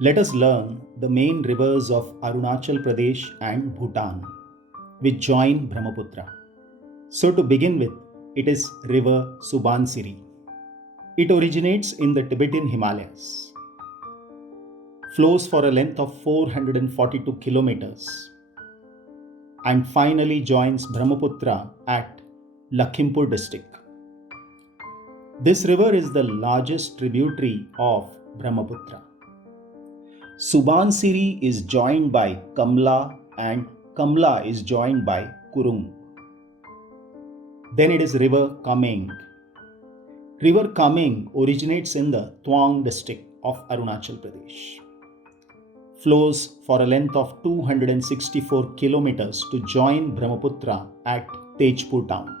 Let us learn the main rivers of Arunachal Pradesh and Bhutan, which join Brahmaputra. So, to begin with, it is River Subansiri. It originates in the Tibetan Himalayas, flows for a length of 442 kilometers, and finally joins Brahmaputra at Lakhimpur district. This river is the largest tributary of Brahmaputra. Subansiri is joined by Kamla and Kamla is joined by Kurung. Then it is River Kameng. River Kameng originates in the Tawang district of Arunachal Pradesh. Flows for a length of 264 kilometers to join Brahmaputra at Tejpur town.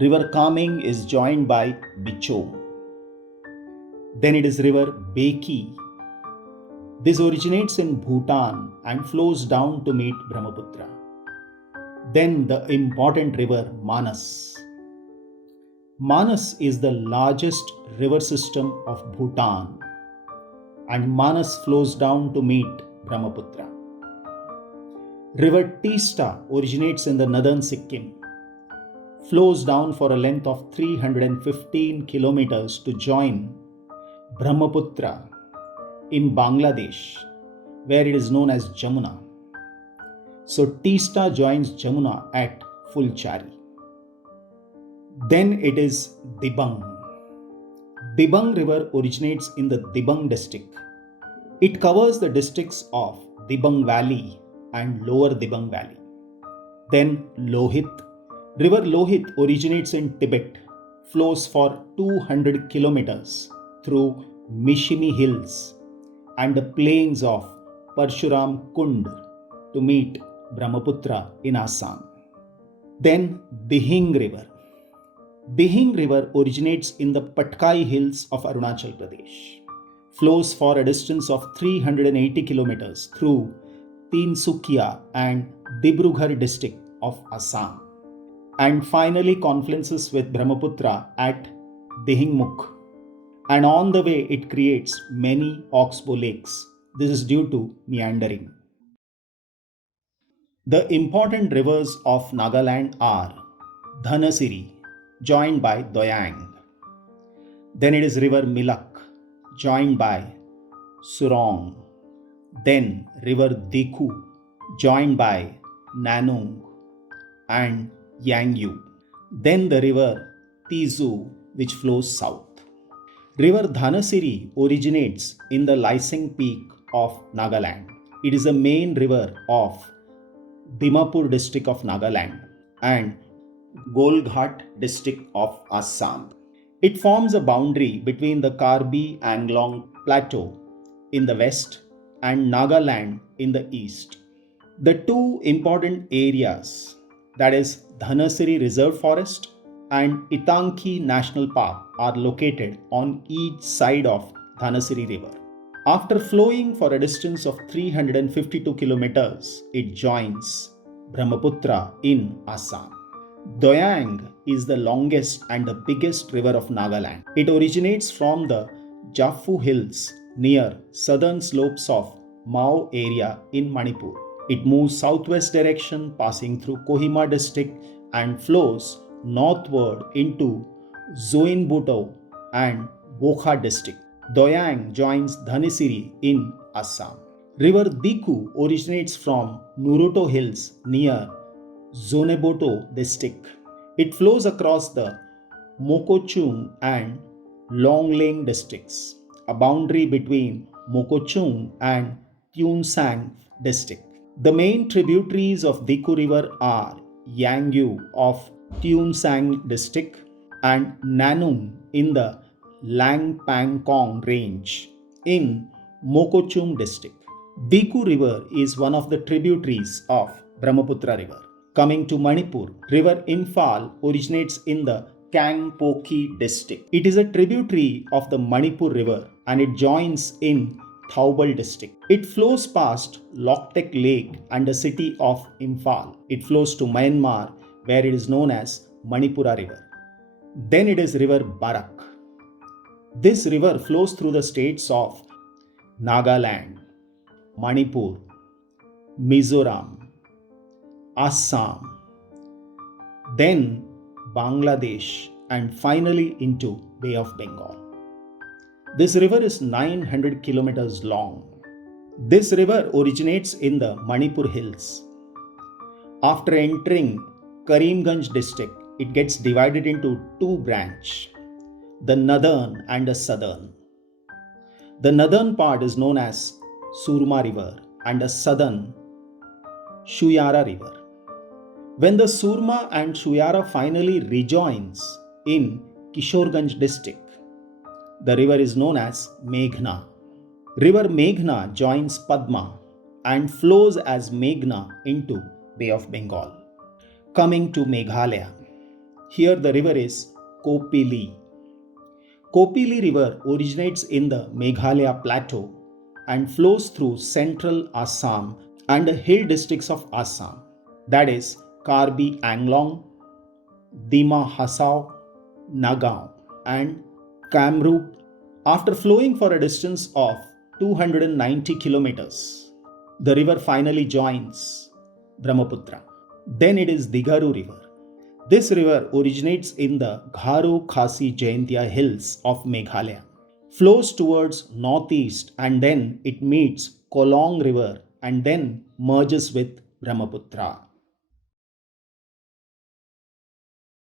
River Kameng is joined by Bichom. Then it is River Beki. This originates in Bhutan and flows down to meet Brahmaputra. Then the important river Manas. Manas is the largest river system of Bhutan, and Manas flows down to meet Brahmaputra. River Teesta originates in the northern Sikkim, flows down for a length of 315 kilometers to join Brahmaputra in Bangladesh, where it is known as Jamuna. So Teesta joins Jamuna at Fulchari. Then it is Dibang. Dibang river originates in the Dibang district. It covers the districts of Dibang Valley and Lower Dibang Valley. Then Lohit. River Lohit originates in Tibet, flows for 200 kilometers through Mishimi Hills and the plains of Parshuram Kund to meet Brahmaputra in Assam. Then Dihing River. Dihing River originates in the Patkai Hills of Arunachal Pradesh, flows for a distance of 380 kilometers through Tinsukia and Dibrugarh district of Assam, and finally confluences with Brahmaputra at Dihingmukh. And on the way it creates many oxbow lakes. This is due to meandering. The important rivers of Nagaland are Dhanasiri, joined by Doyang. Then it is River Milak, joined by Surong. Then River Diku, joined by Nanung and Yangyu. Then the River Tizu, which flows south. River Dhanasiri originates in the Laiseng Peak of Nagaland. It is a main river of Dimapur district of Nagaland and Golghat district of Assam. It forms a boundary between the Karbi Anglong Plateau in the west and Nagaland in the east. The two important areas, that is Dhanasiri Reserve Forest and Itanki National Park, are located on each side of Dhanasiri River. After flowing for a distance of 352 kilometers, it joins Brahmaputra in Assam. Doyang is the longest and the biggest river of Nagaland. It originates from the Jaffu Hills near southern slopes of Mao area in Manipur. It moves southwest direction passing through Kohima district and flows northward into Zoinbuto and Bokha district. Doyang joins Dhanisiri in Assam. River Diku originates from Nuroto Hills near Zoneboto district. It flows across the Mokochung and Longling districts, a boundary between Mokochung and Tuensang district. The main tributaries of Diku River are Yangyu of Tuensang district and Nanung in the Langpangkong range in Mokochung district. Diku River is one of the tributaries of Brahmaputra River. Coming to Manipur, River Imphal originates in the Kangpoki district. It is a tributary of the Manipur River and it joins in Thoubal district. It flows past Loktek Lake and the city of Imphal. It flows to Myanmar, where it is known as Manipura River. Then it is River Barak. This river flows through the states of Nagaland, Manipur, Mizoram, Assam, then Bangladesh, and finally into Bay of Bengal. This river is 900 kilometers long. This river originates in the Manipur hills. After entering Karimganj district, it gets divided into two branches, the northern and the southern. The northern part is known as Surma River and the southern Shuyara River. When the Surma and Shuyara finally rejoins in Kishorganj district, the river is known as Meghna. River Meghna joins Padma and flows as Meghna into Bay of Bengal. Coming to Meghalaya, here the river is Kopili. Kopili River originates in the Meghalaya plateau and flows through central Assam and the hill districts of Assam, that is Karbi Anglong, Dima Hasao, Nagaon, and Kamrup. After flowing for a distance of 290 kilometers, the river finally joins Brahmaputra. Then it is Digaru River. This river originates in the Garo Khasi Jaintia hills of Meghalaya, flows towards northeast, and then it meets Kolong River and then merges with Brahmaputra.